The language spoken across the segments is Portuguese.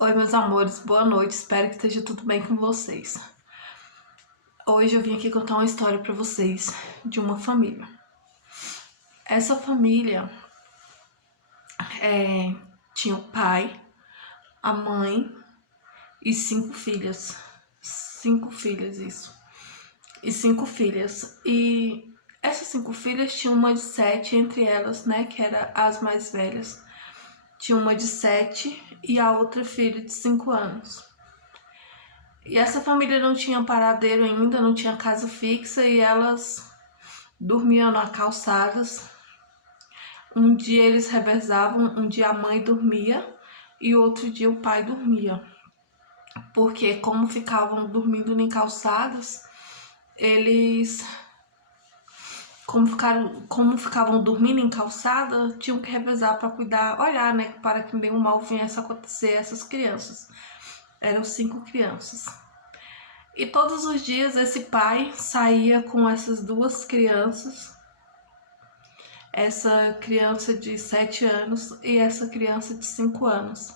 Oi, meus amores, boa noite, espero que esteja tudo bem com vocês. Hoje eu vim aqui contar uma história pra vocês de uma família. Essa família tinha o pai, a mãe e 5 filhas. 5 filhas, isso. E 5 filhas. E essas 5 filhas tinham uma de 7 entre elas, né, que era as mais velhas. Tinha uma de 7 e a outra filha de 5 anos. E essa família não tinha paradeiro ainda, não tinha casa fixa e elas dormiam na calçadas. Um dia eles revezavam, um dia a mãe dormia e outro dia o pai dormia. Porque como ficavam dormindo em calçadas, eles como ficavam dormindo em calçada, tinham que revezar para cuidar, olhar, né, para que nenhum mal viesse a acontecer a essas crianças. Eram 5 crianças. E todos os dias esse pai saía com essas 2 crianças, essa criança de 7 anos e essa criança de 5 anos.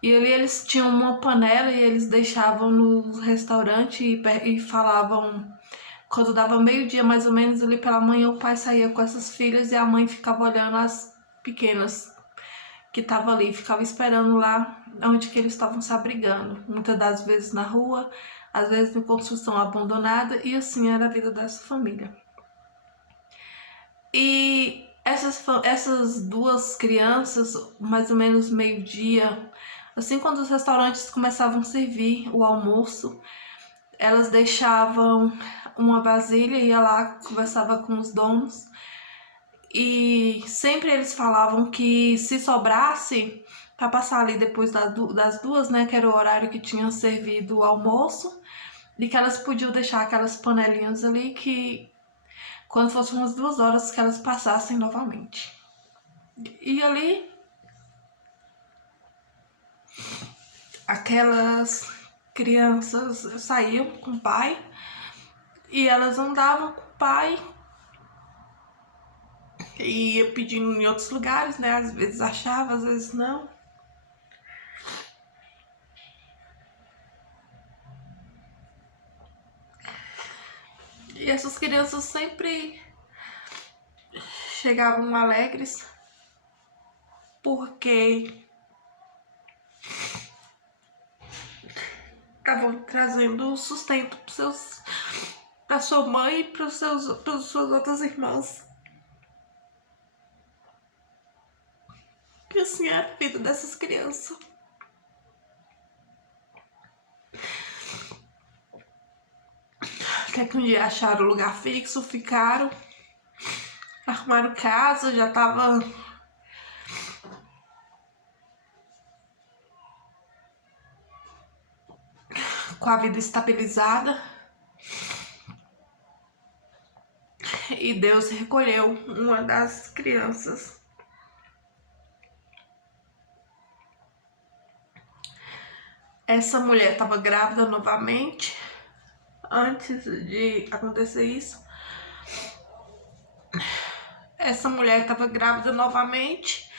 E eles tinham uma panela e eles deixavam no restaurante e falavam, quando dava meio-dia mais ou menos ali pela manhã, o pai saía com essas filhas e a mãe ficava olhando as pequenas que estavam ali, ficava esperando lá onde que eles estavam se abrigando, muitas das vezes na rua, às vezes em construção abandonada, e assim era a vida dessa família. E essas 2 crianças, mais ou menos meio-dia, assim quando os restaurantes começavam a servir o almoço, elas deixavam uma vasilha, ia lá, conversava com os donos, e sempre eles falavam que se sobrasse, para passar ali depois das 2, né, que era o horário que tinham servido o almoço, e que elas podiam deixar aquelas panelinhas ali que quando fossem umas 2 horas que elas passassem novamente. E ali aquelas crianças saíam com o pai e elas andavam com o pai e ia pedindo em outros lugares, né? Às vezes achava, às vezes não. E essas crianças sempre chegavam alegres porque estavam trazendo sustento para sua mãe e para suas outras irmãs. E assim é a vida dessas crianças. Até que um dia acharam lugar fixo, ficaram, arrumaram casa, já tava com a vida estabilizada. E Deus recolheu uma das crianças. Essa mulher estava grávida novamente. Antes de acontecer isso, essa mulher estava grávida novamente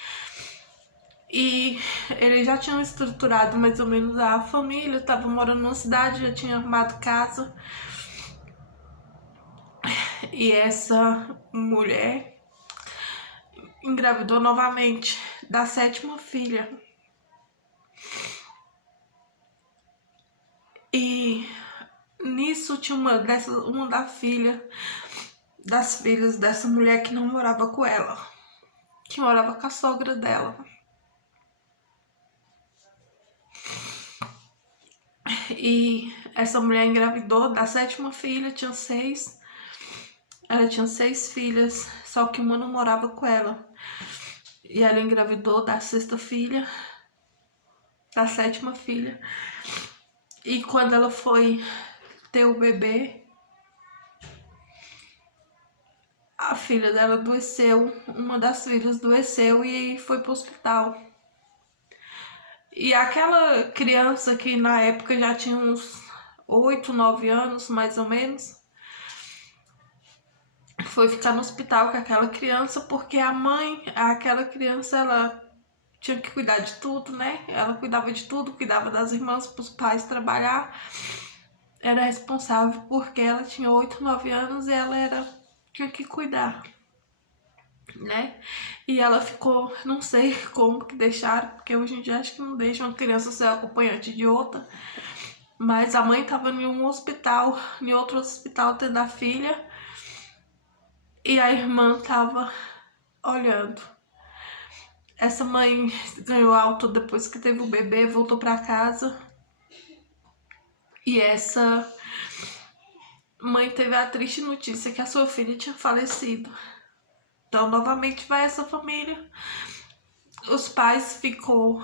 e eles já tinham estruturado mais ou menos a família, estavam morando numa cidade, já tinham arrumado casa. E essa mulher engravidou novamente da 7ª filha. E nisso tinha uma das filhas dessa mulher que não morava com ela, que morava com a sogra dela. E essa mulher engravidou da 7ª filha, tinha 6. Ela tinha 6 filhas, só que uma não morava com ela. E ela engravidou da 6ª filha, da 7ª filha. E quando ela foi ter o bebê, a filha dela adoeceu, uma das filhas adoeceu e foi pro hospital. E aquela criança que na época já tinha uns 8, 9 anos, mais ou menos, foi ficar no hospital com aquela criança porque a mãe, aquela criança, ela tinha que cuidar de tudo, né? Ela cuidava de tudo, cuidava das irmãs para os pais trabalhar. Era responsável porque ela tinha 8, 9 anos e tinha que cuidar, né? E ela ficou, não sei como que deixaram, porque hoje em dia acho que não deixam uma criança ser acompanhante de outra. Mas a mãe tava em um hospital, em outro hospital tendo a filha, e a irmã tava olhando. Essa mãe ganhou alta depois que teve o bebê, voltou pra casa. E essa mãe teve a triste notícia que a sua filha tinha falecido. Então, novamente vai essa família. Os pais ficou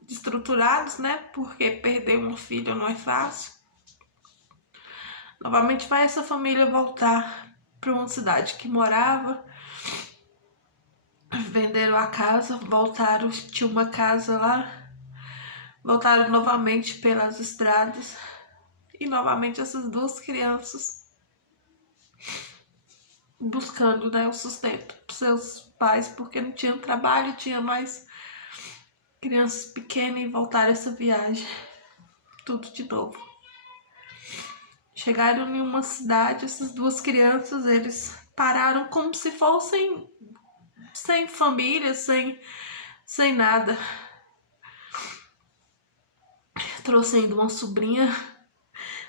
destruturados, né? Porque perder uma filha não é fácil. Novamente vai essa família voltar para uma cidade que morava. Venderam a casa, voltaram, tinha uma casa lá. Voltaram novamente pelas estradas. E novamente essas duas crianças buscando, né, o sustento para seus pais, porque não tinham trabalho, tinha mais crianças pequenas e voltaram essa viagem. Tudo de novo. Chegaram em uma cidade, essas duas crianças, eles pararam como se fossem sem família, sem nada. Trouxe ainda uma sobrinha,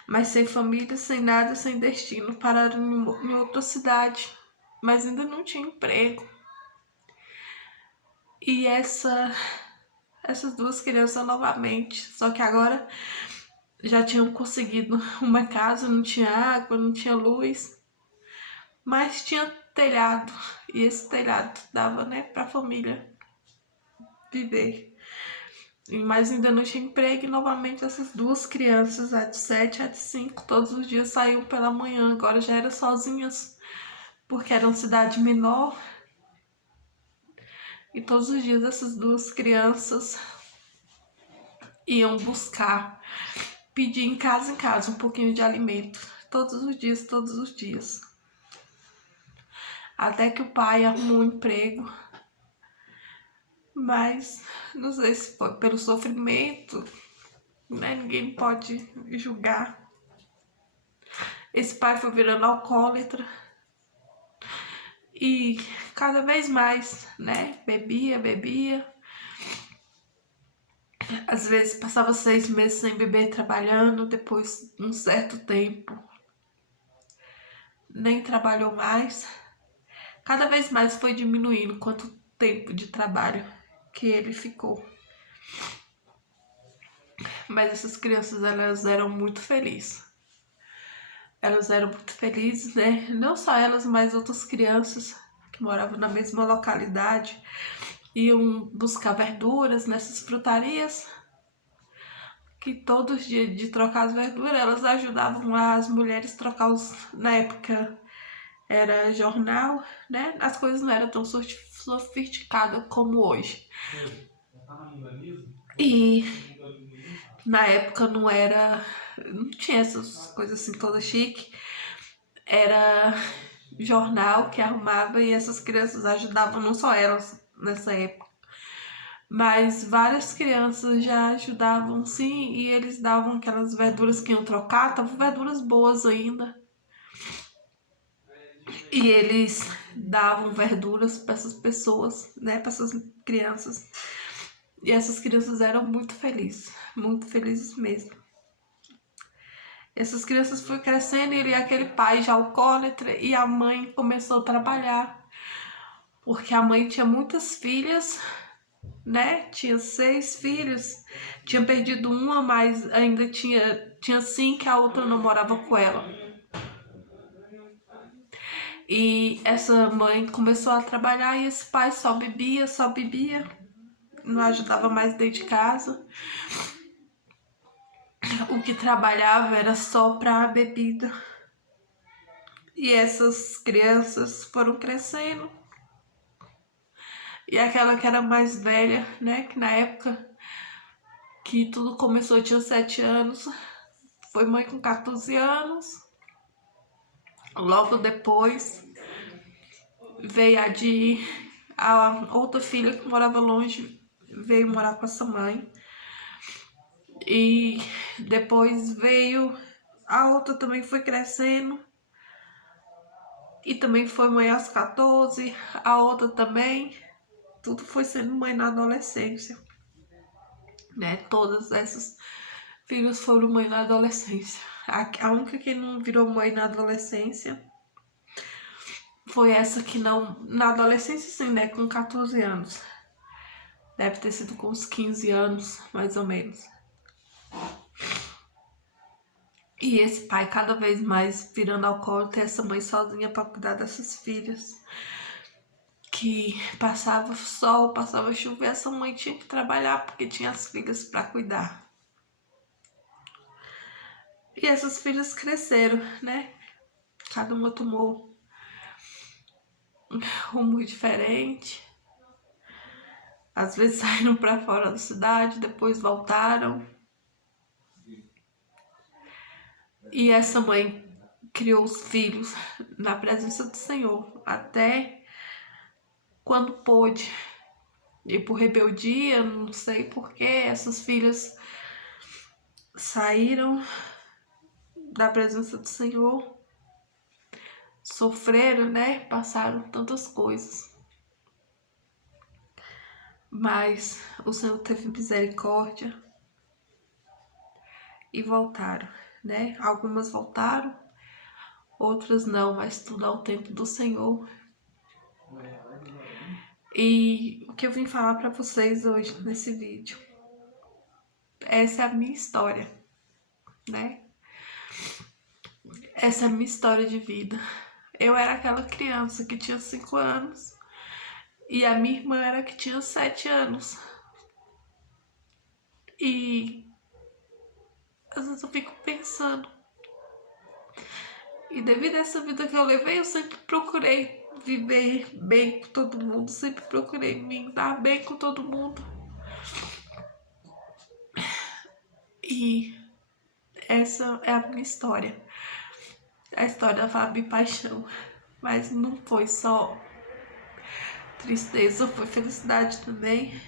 mas sem família, sem nada, sem destino. Pararam em outra cidade, mas ainda não tinha emprego. E essas duas crianças novamente, só que agora já tinham conseguido uma casa, não tinha água, não tinha luz, mas tinha telhado, e esse telhado dava, né, pra família viver. Mas ainda não tinha emprego, e novamente essas duas crianças, a de 7 e a de 5, todos os dias saíam pela manhã, agora já eram sozinhas, porque era uma cidade menor, e todos os dias essas duas crianças iam buscar, pedir em casa um pouquinho de alimento, todos os dias, todos os dias. Até que o pai arrumou um emprego, mas não sei se foi pelo sofrimento, né? Ninguém pode julgar. Esse pai foi virando alcoólatra e cada vez mais, né? Bebia. Às vezes passava 6 meses sem beber trabalhando, depois um certo tempo nem trabalhou mais. Cada vez mais foi diminuindo quanto tempo de trabalho que ele ficou. Mas essas crianças, elas eram muito felizes. Elas eram muito felizes, né? Não só elas, mas outras crianças que moravam na mesma localidade iam buscar verduras nessas frutarias, que todos os dias de trocar as verduras, elas ajudavam as mulheres a trocar na época era jornal, né? As coisas não eram tão sofisticadas como hoje. E na época não tinha essas coisas assim todas chique. Era jornal que arrumava e essas crianças ajudavam, não só elas nessa época, mas várias crianças já ajudavam sim, e eles davam aquelas verduras que iam trocar, estavam verduras boas ainda. E eles davam verduras para essas pessoas, né, para essas crianças. E essas crianças eram muito felizes mesmo. Essas crianças foram crescendo e aquele pai já alcoólatra, e a mãe começou a trabalhar, porque a mãe tinha muitas filhas, né? Tinha 6 filhos, tinha perdido uma, mas ainda tinha 5, a outra não morava com ela. E essa mãe começou a trabalhar e esse pai só bebia, não ajudava mais dentro de casa. O que trabalhava era só para a bebida. E essas crianças foram crescendo. E aquela que era mais velha, né, que na época que tudo começou tinha 7 anos, foi mãe com 14 anos. Logo depois veio a outra filha que morava longe, veio morar com essa mãe. E depois veio a outra, também foi crescendo. E também foi mãe aos 14, a outra também. Tudo foi sendo mãe na adolescência, né? Todas essas filhos foram mãe na adolescência. A única que não virou mãe na adolescência foi essa que não... Na adolescência sim, né? Com 14 anos. Deve ter sido com uns 15 anos, mais ou menos. E esse pai cada vez mais virando alcoólatra, essa mãe sozinha para cuidar dessas filhas. Que passava sol, passava chuva, e essa mãe tinha que trabalhar porque tinha as filhas para cuidar. E essas filhas cresceram, né? Cada uma tomou um rumo diferente. Às vezes saíram para fora da cidade, depois voltaram. E essa mãe criou os filhos na presença do Senhor, até quando pôde. E por rebeldia, não sei porquê, essas filhas saíram da presença do Senhor, sofreram, né? Passaram tantas coisas. Mas o Senhor teve misericórdia e voltaram, né? Algumas voltaram, outras não, mas tudo ao tempo do Senhor. E o que eu vim falar para vocês hoje nesse vídeo, essa é a minha história, né? Essa é a minha história de vida. Eu era aquela criança que tinha 5 anos e a minha irmã era que tinha 7 anos. E às vezes eu fico pensando, e devido a essa vida que eu levei, eu sempre procurei viver bem com todo mundo, sempre procurei me dar bem com todo mundo. E essa é a minha história, a história da Fabi Paixão. Mas não foi só tristeza, foi felicidade também.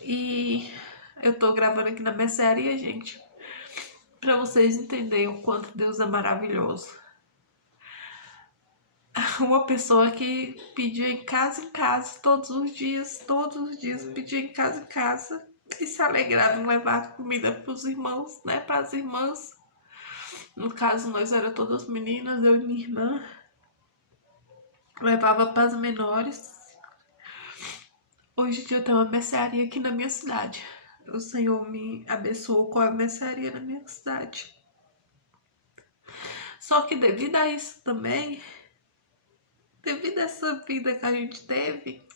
E eu tô gravando aqui na mercearia, gente, pra vocês entenderem o quanto Deus é maravilhoso. Uma pessoa que pedia em casa, todos os dias, pedia em casa e se alegrava em levar comida pros irmãos, né, pras irmãs. No caso, nós era todas meninas, eu e minha irmã. Levava pras menores. Hoje em dia eu tenho uma mercearia aqui na minha cidade. O Senhor me abençoou com a mercearia na minha cidade. Só que devido a isso também, devido a essa vida que a gente teve,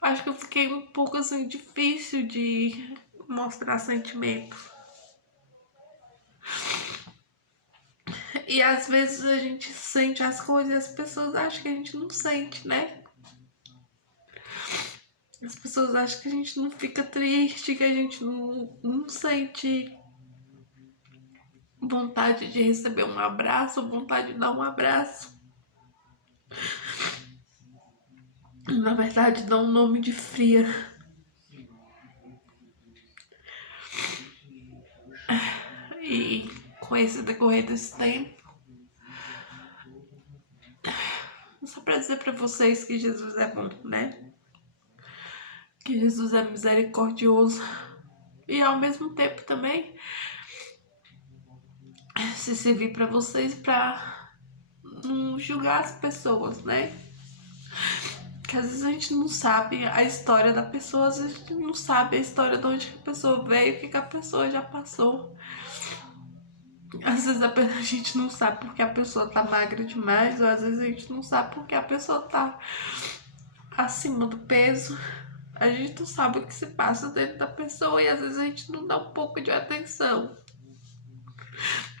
acho que eu fiquei um pouco assim difícil de mostrar sentimento. E às vezes a gente sente as coisas e as pessoas acham que a gente não sente, né? As pessoas acham que a gente não fica triste, que a gente não sente vontade de receber um abraço, vontade de dar um abraço. Na verdade, dá um nome de fria. E com esse decorrer desse tempo, só pra dizer pra vocês que Jesus é bom, né? Que Jesus é misericordioso. E ao mesmo tempo também se servir pra vocês pra não julgar as pessoas, né? Que às vezes a gente não sabe a história da pessoa, às vezes a gente não sabe a história de onde a pessoa veio, o que a pessoa já passou. Às vezes a gente não sabe porque a pessoa tá magra demais, ou às vezes a gente não sabe porque a pessoa tá acima do peso. A gente não sabe o que se passa dentro da pessoa e às vezes a gente não dá um pouco de atenção.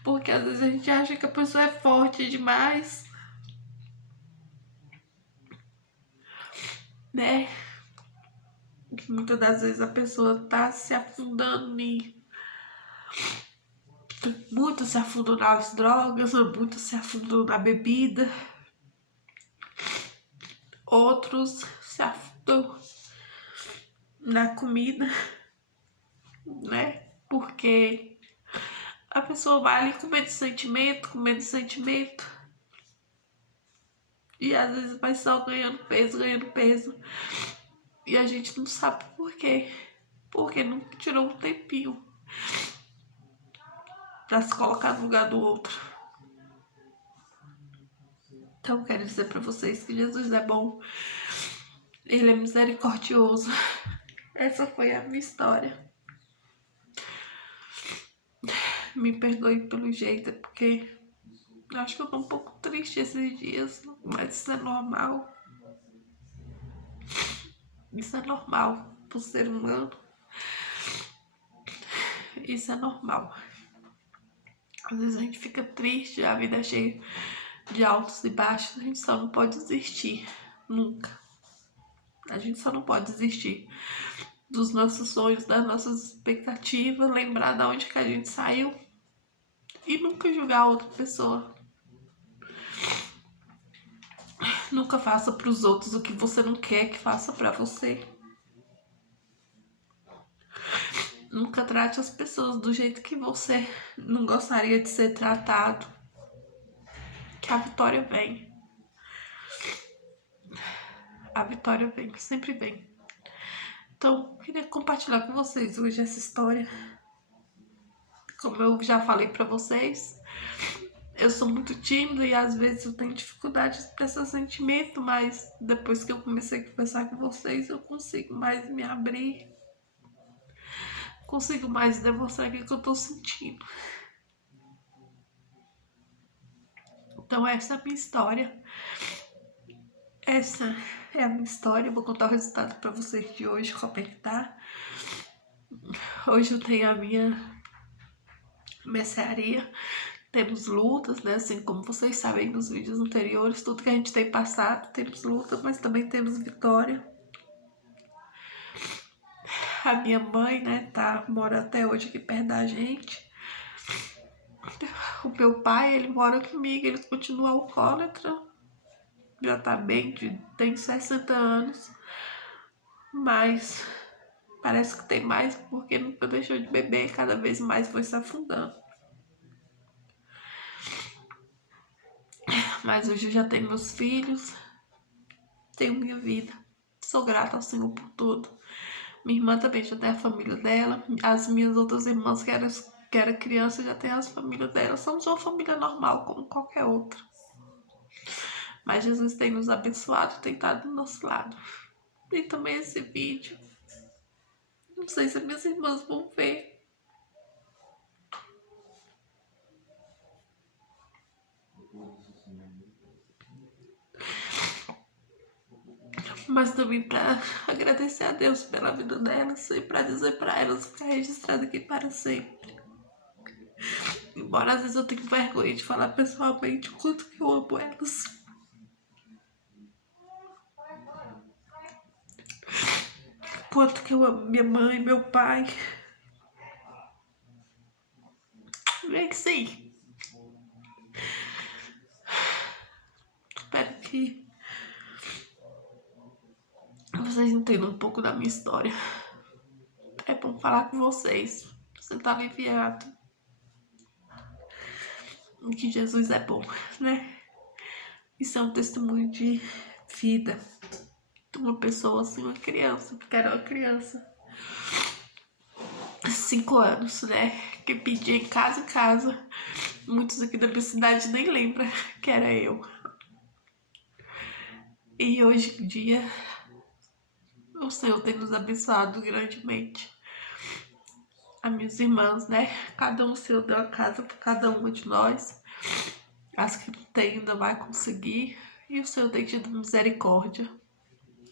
Porque às vezes a gente acha que a pessoa é forte demais, né? Muitas das vezes a pessoa tá se afundando em... Muitos se afundam nas drogas, muitos se afundam na bebida. Outros se afundou na comida, né? Porque a pessoa vai ali com medo de sentimento, com medo de sentimento. E às vezes vai só ganhando peso. E a gente não sabe por quê. Porque não tirou um tempinho pra se colocar no lugar do outro. Então eu quero dizer pra vocês que Jesus é bom. Ele é misericordioso. Essa foi a minha história. Me perdoe pelo jeito, porque eu acho que eu tô um pouco triste esses dias, mas isso é normal. Isso é normal pro ser humano. Isso é normal. Às vezes a gente fica triste, a vida é cheia de altos e baixos, a gente só não pode desistir. Nunca. A gente só não pode desistir dos nossos sonhos, das nossas expectativas, lembrar de onde que a gente saiu e nunca julgar outra pessoa. Nunca faça para os outros o que você não quer que faça para você. Nunca trate as pessoas do jeito que você não gostaria de ser tratado. Que a vitória vem. A vitória vem, sempre vem. Então, queria compartilhar com vocês hoje essa história. Como eu já falei pra vocês, eu sou muito tímida e às vezes eu tenho dificuldade de expressar sentimento, mas depois que eu comecei a conversar com vocês, eu consigo mais me abrir, consigo mais demonstrar o que eu tô sentindo. Então essa é a minha história. Essa é a minha história. Eu vou contar o resultado pra vocês de hoje, como é que tá. Hoje eu tenho a minha mercearia. Temos lutas, né? Assim como vocês sabem nos vídeos anteriores, tudo que a gente tem passado, temos luta, mas também temos vitória. A minha mãe, né, mora até hoje aqui perto da gente. O meu pai, ele mora comigo, ele continua alcoólatra. Já tá bem, tem 60 anos. Mas parece que tem mais porque nunca deixou de beber, cada vez mais foi se afundando. Mas hoje eu já tenho meus filhos, tenho minha vida. Sou grata ao Senhor por tudo. Minha irmã também já tem a família dela. As minhas outras irmãs que era criança já tem as famílias delas. Somos uma família normal, como qualquer outra. Mas Jesus tem nos abençoado, tem estado do nosso lado. E também esse vídeo. Não sei se minhas irmãs vão ver. Mas também para agradecer a Deus pela vida delas e para dizer para elas ficar registrado aqui para sempre. Embora às vezes eu tenha vergonha de falar pessoalmente o quanto que eu amo elas. O quanto que eu amo minha mãe, meu pai. É que sim. Espero que vocês entendam um pouco da minha história. É bom falar com vocês. Você tá aliviado. Que Jesus é bom, né? Isso é um testemunho de vida de uma pessoa assim, uma criança, porque era uma criança. 5 anos, né? Que pedia em casa. Muitos aqui da minha cidade nem lembram que era eu. E hoje em dia, o Senhor tem nos abençoado grandemente. As minhas irmãs, né? Cada um seu deu a casa para cada uma de nós. As que não tem ainda vai conseguir. E o Senhor tem tido misericórdia.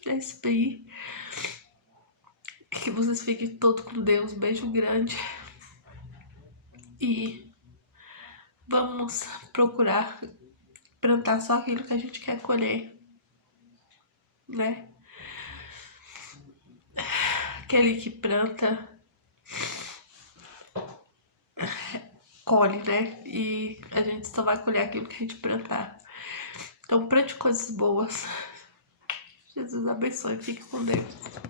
É isso aí. Que vocês fiquem todos com Deus. Um beijo grande. E vamos procurar plantar só aquilo que a gente quer colher, né? Aquele que planta, colhe, né? E a gente só vai colher aquilo que a gente plantar. Então plante coisas boas. Jesus abençoe. Fique com Deus.